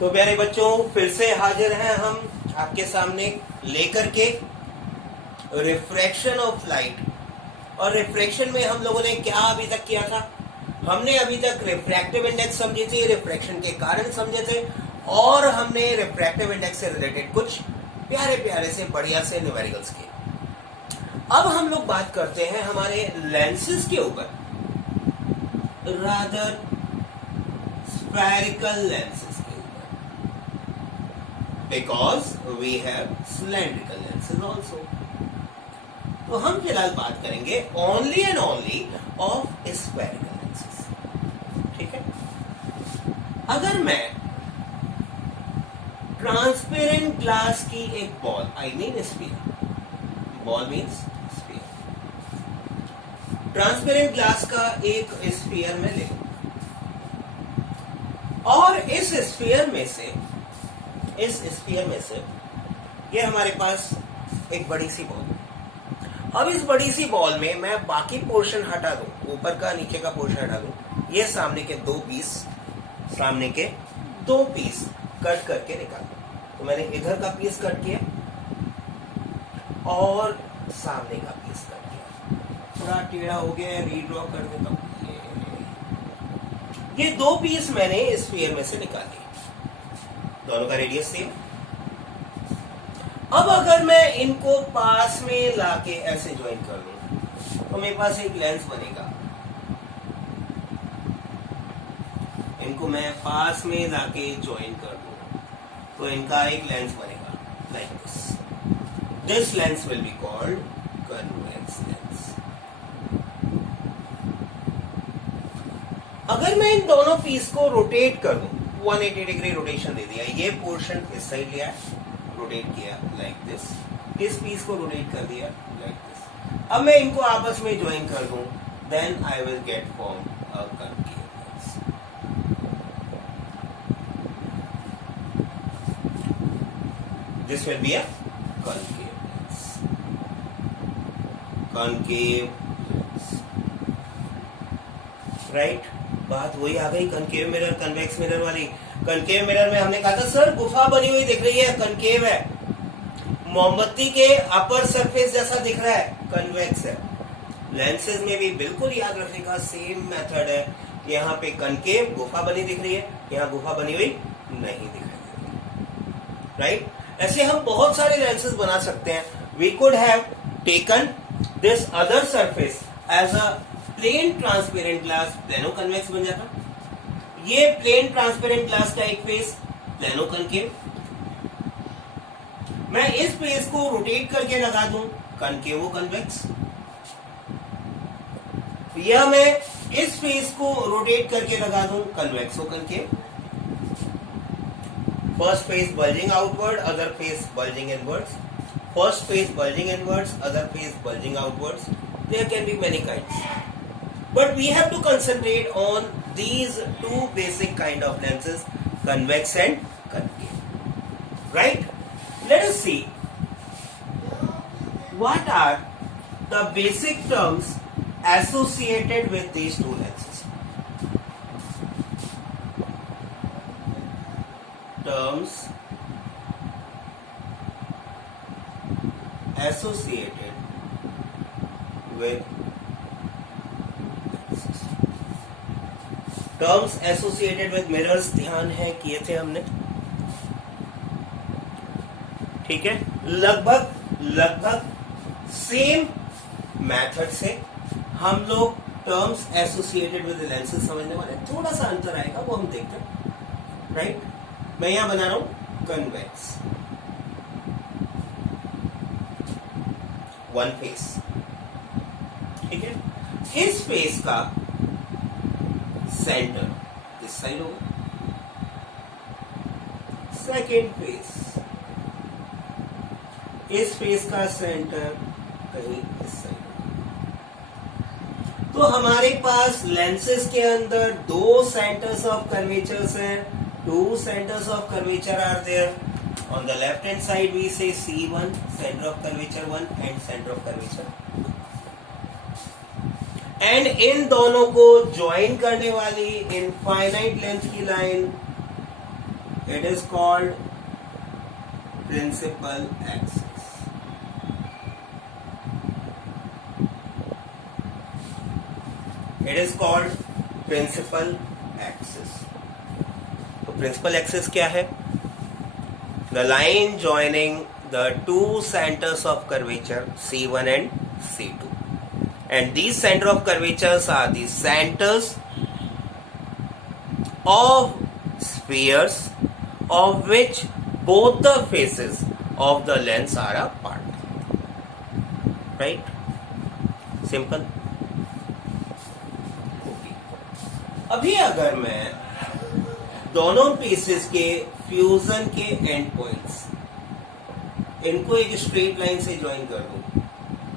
तो प्यारे बच्चों, फिर से हाजिर हैं हम आपके सामने लेकर के रिफ्रैक्शन ऑफ लाइट। और रिफ्रैक्शन में हम लोगों ने क्या अभी तक किया था? हमने अभी तक रिफ्रैक्टिव इंडेक्स समझे थे, रिफ्रैक्शन के कारण समझे थे, और हमने रिफ्रैक्टिव इंडेक्स से रिलेटेड कुछ प्यारे प्यारे से बढ़िया से न्यूमेरिकल्स किए। अब हम लोग बात करते हैं हमारे लेंसेज के ऊपर, रादर स्फेरिकल लेंसेज के ऊपर, because we have cylindrical lenses also. तो हम फिलहाल बात करेंगे only and only of spherical lenses. ठीक है। अगर मैं ट्रांसपेरेंट ग्लास की एक ball, I mean sphere, ball means sphere, transparent glass का एक स्फीयर में ले, और इस स्फीयर में से ये हमारे पास एक बड़ी सी बॉल। अब इस बड़ी सी बॉल में मैं बाकी पोर्शन हटा दूं, ऊपर का नीचे का पोर्शन हटा दूं, ये सामने के दो पीस कट करके निकाल दूं। तो मैंने इधर का पीस कट किया और सामने का पीस कट किया, थोड़ा टेढ़ा हो गया, रीड्रॉ कर देता हूं। ये दो पीस मैंने स्फीयर में से निकाल लिए, दोनों का रेडियस सेम। अब अगर मैं इनको पास में लाके ऐसे ज्वाइन कर दूं तो मेरे पास एक लेंस बनेगा। इनको मैं पास में लाके ज्वाइन कर दूं तो इनका एक लेंस बनेगा, like this. This lens will be called convex lens. अगर मैं इन दोनों पीस को रोटेट कर दूं, 180 डिग्री रोटेशन दे दिया, ये पोर्शन इस साइड लिया, रोटेट किया लाइक दिस, इस पीस को रोटेट कर दिया लाइक दिस। अब मैं इनको आपस में ज्वाइन कर दूं, then I will get form a concave lens. This will be a concave lens, concave right. बात वही आ गई, कनकेव मिरर कन्वेक्स मिरर वाली। कनकेव मिरर में हमने कहा था सर गुफा बनी हुई दिख रही है, कनकेव है। मोमबत्ती के अपर सरफेस जैसा दिख रहा है, कन्वेक्स है। लेंसेज में भी बिल्कुल याद रखने का सेम मेथड है। यहाँ पे कनकेव गुफा बनी दिख रही है, यहाँ गुफा बनी हुई नहीं दिख रही, राइट। ऐसे हम बहुत सारे लेंसेज बना सकते हैं। We could have taken this other surface as a plane transparent glass, plano convex बन जाता। ये प्लेन ट्रांसपेरेंट ग्लास का एक फेस, प्लेनो कनकेव। मैं इस फेस को रोटेट करके लगा दूं, कनकेवो कन्वेक्स। या मैं इस फेस को रोटेट करके लगा दूं, convexo concave. First face bulging outward, other face bulging inwards. First face bulging inwards, other face bulging outwards. There can be many kinds, but we have to concentrate on these two basic kind of lenses, convex and concave, right? Let us see what are the basic terms associated with these two lenses. Terms associated with terms associated with mirrors, ध्यान है किए थे हमने, ठीक है। लगभग same method से हम लोग टर्म्स एसोसिएटेड विद लेंसेज समझने वाले हैं। थोड़ा सा अंतर आएगा, वो हम देखते हैं, राइट। मैं यहां बना रहा हूं कन्वेक्स, वन फेस, ठीक है। इस फेस का सेंटर इस साइड होगा, सेकेंड फेस, इस फेस का सेंटर कहीं इस साइड होगा। तो हमारे पास लेंसेज के अंदर दो सेंटर्स ऑफ कर्वेचर्स हैं, two centres of curvature are there. On the left hand side we से C1 centre of curvature 1 and centre of curvature, and इन दोनों को ज्वाइन करने वाली इनफाइनाइट लेंथ की line It is called principal axis. It is called principal axis. तो principal axis क्या है? The line joining the two centers of curvature C1 and C2. And these center of curvatures are the centers of spheres of which both the faces of the lens are apart. Right? Simple. Okay. अभी अगर मैं दोनों pieces के fusion के and points इनको एक straight line से join कर दूं,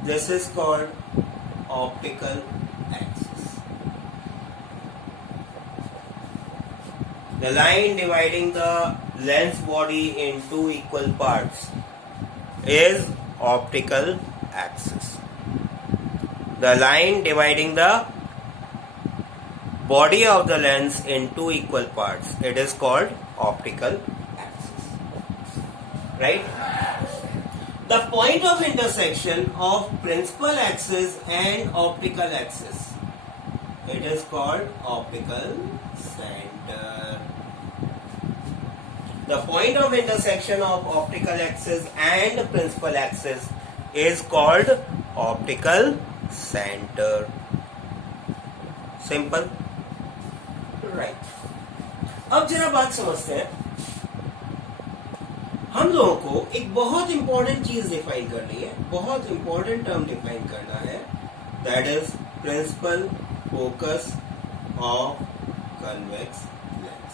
this is called optical axis. The line dividing the lens body in two equal parts is optical axis. The line dividing the body of the lens in two equal parts, it is called optical axis. Right? The point of intersection of principal axis and optical axis, it is called optical center. The point of intersection of optical axis and principal axis is called optical center. Simple. Right. अब जरा बात समझते हैं. हम लोगों को एक बहुत इंपॉर्टेंट चीज डिफाइन करनी है, बहुत इंपॉर्टेंट टर्म डिफाइन करना है, that is principal focus of convex lens.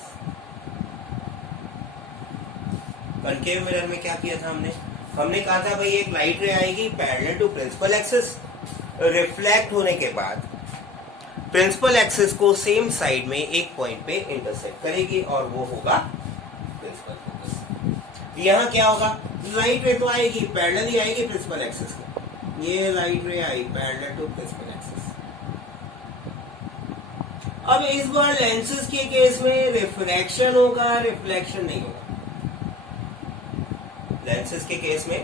Concave mirror में क्या किया था हमने कहा था भाई एक लाइट रे आएगी parallel to principal axis, reflect होने के बाद प्रिंसिपल एक्सिस को सेम साइड में एक पॉइंट पे इंटरसेक्ट करेगी और वो होगा प्रिंसिपल फोकस. यहाँ क्या होगा, लाइट रे तो आएगी पैरेलल ही आएगी प्रिंसिपल एक्सिस के. ये लाइट रे आई पैरेलल टू प्रिंसिपल एक्सिस. अब इस बार लेंसेज के केस में रिफ्रैक्शन होगा, रिफ्लेक्शन नहीं होगा. लेंसेज के केस में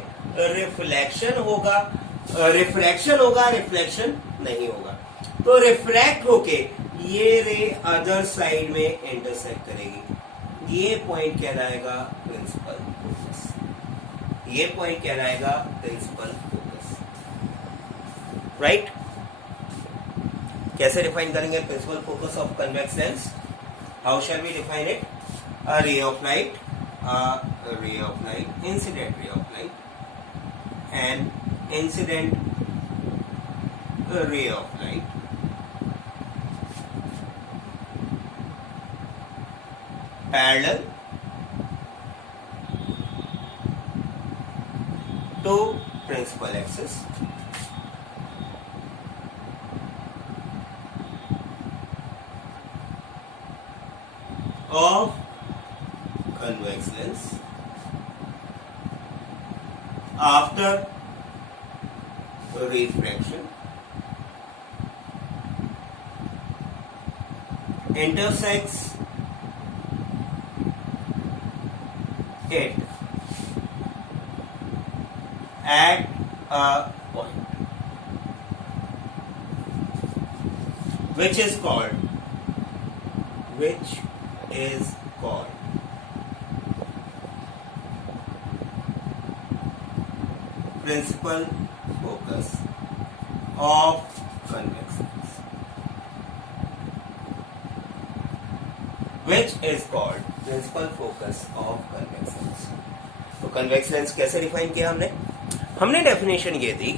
रिफ्लेक्शन होगा, रिफ्रैक्शन होगा, रिफ्लेक्शन नहीं होगा. तो रिफ्रैक्ट होके ये रे अदर साइड में इंटरसेक्ट करेगी. ये पॉइंट कहलाएगा प्रिंसिपल फोकस. ये पॉइंट कहलाएगा प्रिंसिपल फोकस. राइट? कैसे डिफाइन करेंगे principal focus of convex lens? How shall we define it? A ray of light, incident ray of light, an incident ray of light parallel to principal axis of convex lens after refraction intersects it at a point which is called principal focus of convex lens, which is called principal focus of convex lens. तो convex lens कैसे define किया हमने definition ये दी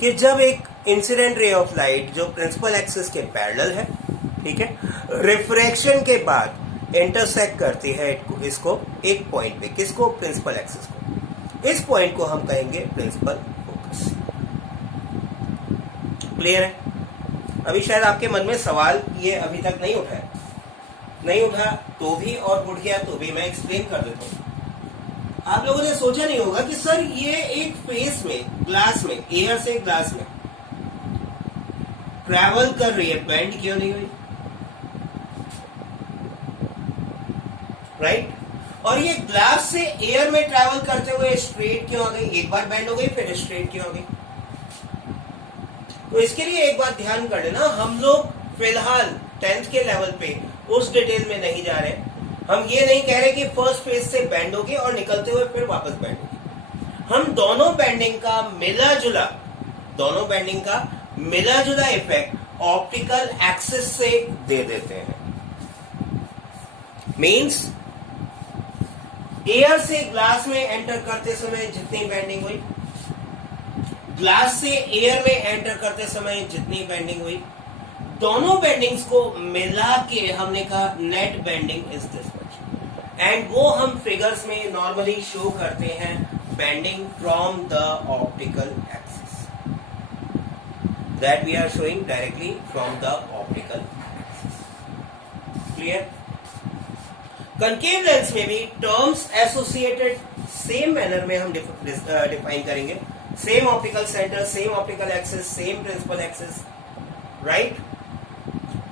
कि जब एक incident ray of light जो principal axis के पैरेलल है, ठीक है, रिफ्रैक्शन के बाद इंटरसेक्ट करती है इसको एक पॉइंट पे, किसको? प्रिंसिपल एक्सिस को. इस पॉइंट को हम कहेंगे प्रिंसिपल फोकस. क्लियर है? अभी शायद आपके मन में सवाल ये अभी तक नहीं उठा है. नहीं उठा तो भी और उठ गया तो भी मैं एक्सप्लेन कर देता हूं. आप लोगों ने सोचा नहीं होगा कि सर ये एक फेस में, ग्लास में, एयर से ग्लास में ट्रैवल कर रही है, बेंड क्यों नहीं हुई? राइट? और ये ग्लास से एयर में ट्रैवल करते हुए स्ट्रेट क्यों आ गई? एक बार बेंड हो गई फिर स्ट्रेट क्यों आ गई? तो इसके लिए एक बात ध्यान कर लेना, हम लोग फिलहाल 10th के लेवल पे उस डिटेल में नहीं जा रहे। हम ये नहीं कह रहे कि फर्स्ट फेज से बेंड होगी और निकलते हुए फिर वापस बेंड होगी। हम दोनों बेंडिंग का मिला जुला इफेक्ट ऑप्टिकल एक्सिस से दे देते हैं। मींस एयर से ग्लास में एंटर करते समय जितनी बेंडिंग हुई, ग्लास से एयर में एंटर करते समय जितनी बेंडिंग हुई, दोनों बेंडिंग्स को मिला के हमने कहा net bending is this much. And वो हम फिगर्स में नॉर्मली शो करते हैं bending from the optical axis, that we are showing directly from the optical axis. Clear? Concave lens में भी टर्म्स एसोसिएटेड सेम मैनर में हम डिफाइन करेंगे। Same optical centre, same optical axis, same principal axis, right?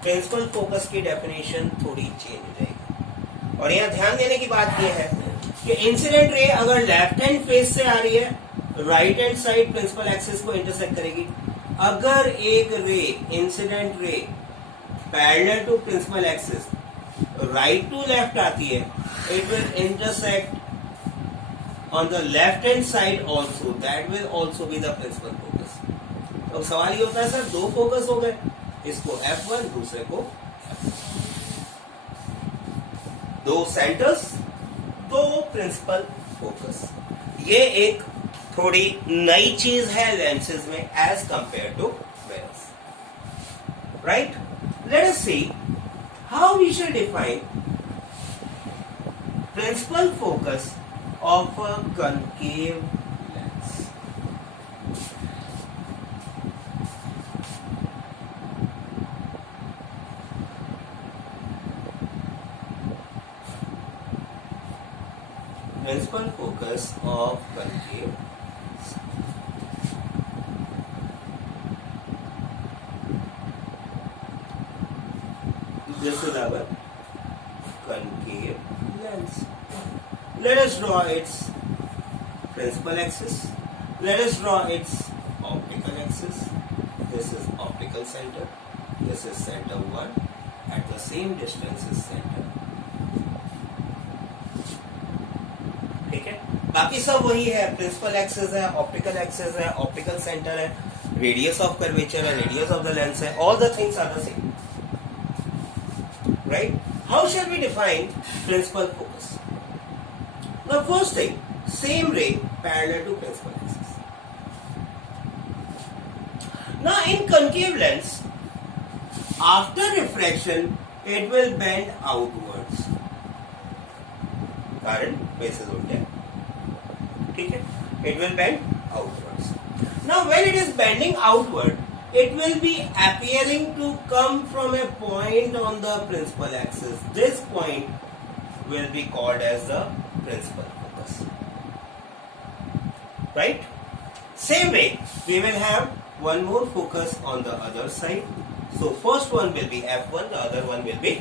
Principal focus की definition थोड़ी change हो जाएगी। और यहां ध्यान देने की बात यह है कि इंसिडेंट रे अगर लेफ्ट हैंड फेस से आ रही है, right hand side principal axis को इंटरसेक्ट करेगी। अगर एक ray, incident ray parallel to principal axis right to left आती है, it will intersect on the left hand side also, that will also be the principal focus। तो सवाल ये होता है सर दो फोकस हो गए, इसको F1 दूसरे को F2, दो सेंटर्स दो प्रिंसिपल फोकस। ये एक थोड़ी नई चीज है लेंसेज में as compare to mirrors, right? Let us see how we should define principal focus of a concave lens। Principal focus of concave lens। This is our concave lens। Let us draw its principal axis. Let us draw its optical axis. This is optical center. This is center 1. At the same distance is center। ठीक है? बाकी सब वही है, principal axis है, optical axis है, optical centre है, radius of curvature है, रेडियस ऑफ द लेंस है, all the things are the same, right? How shall we define principal focus? The first thing, same ray parallel to principal axis। Now in concave lens, after refraction, it will bend outwards। कारण faces उल्टे हैं, ठीक है? It will bend outwards। Now when it is bending outward, it will be appearing to come from a point on the principal axis। This point will be called as the principal focus, right? Same way we will have one more focus on the other side। So first one will be F1, the other one will be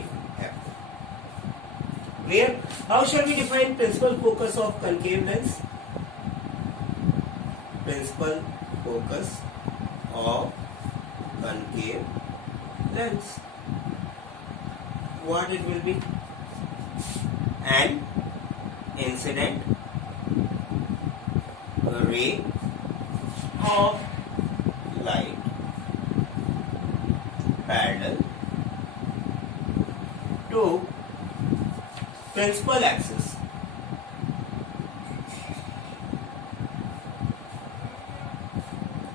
F2। Clear? How shall we define principal focus of concave lens? Principal focus of concave lens, what it will be? An incident ray of light parallel to principal axis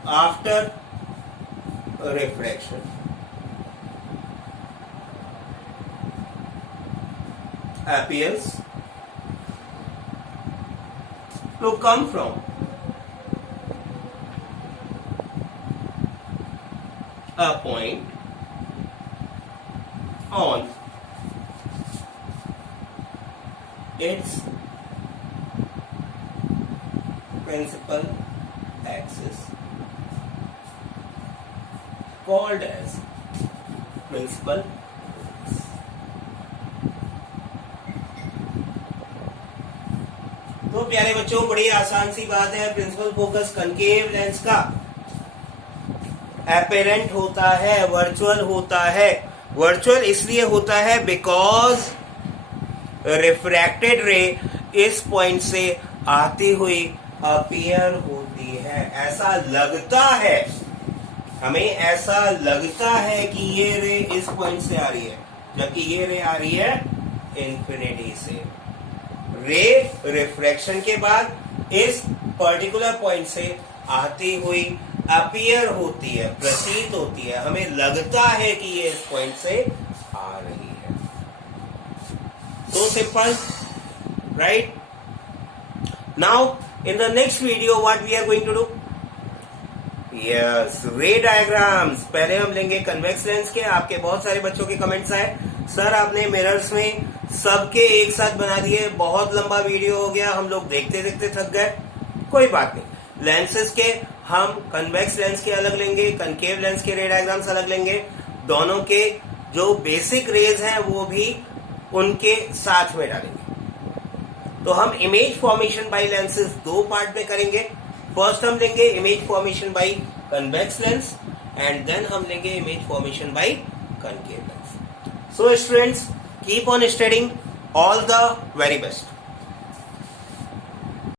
after refraction appears to come from a point on its principal axis called as principal focus। तो प्यारे बच्चों, बड़ी आसान सी बात है, principal focus concave lens का apparent होता है, वर्चुअल होता है। वर्चुअल इसलिए होता है बिकॉज रिफ्रैक्टेड रे इस पॉइंट से आती हुई अपीयर होती है। ऐसा लगता है, हमें ऐसा लगता है कि ये रे इस पॉइंट से आ रही है, जबकि ये रे आ रही है इंफिनिटी से। रे रिफ्रैक्शन के बाद इस पर्टिकुलर पॉइंट से आती हुई अपीयर होती है, प्रतीत होती है, हमें लगता है कि ये इस पॉइंट से आ रही है। So simple, right? Now in the next video what we are going to do? Yes, ray diagrams। पहले हम लेंगे कन्वेक्स लेंस के। आपके बहुत सारे बच्चों के कमेंट्स आए, सर आपने मिरर्स में सबके एक साथ बना दिए, बहुत लंबा वीडियो हो गया, हम लोग देखते देखते थक गए। कोई बात नहीं, लेंसेज के हम कन्वेक्स लेंस के अलग लेंगे, कनकेव लेंस के रे डायग्राम्स अलग लेंगे। दोनों के जो बेसिक रेज हैं वो भी उनके साथ में डालेंगे। तो हम इमेज फॉर्मेशन बाय लेंसेज दो पार्ट में करेंगे। फर्स्ट हम लेंगे image formation by convex lens and then हम लेंगे image formation by concave lens. So students, keep on studying, all the very best.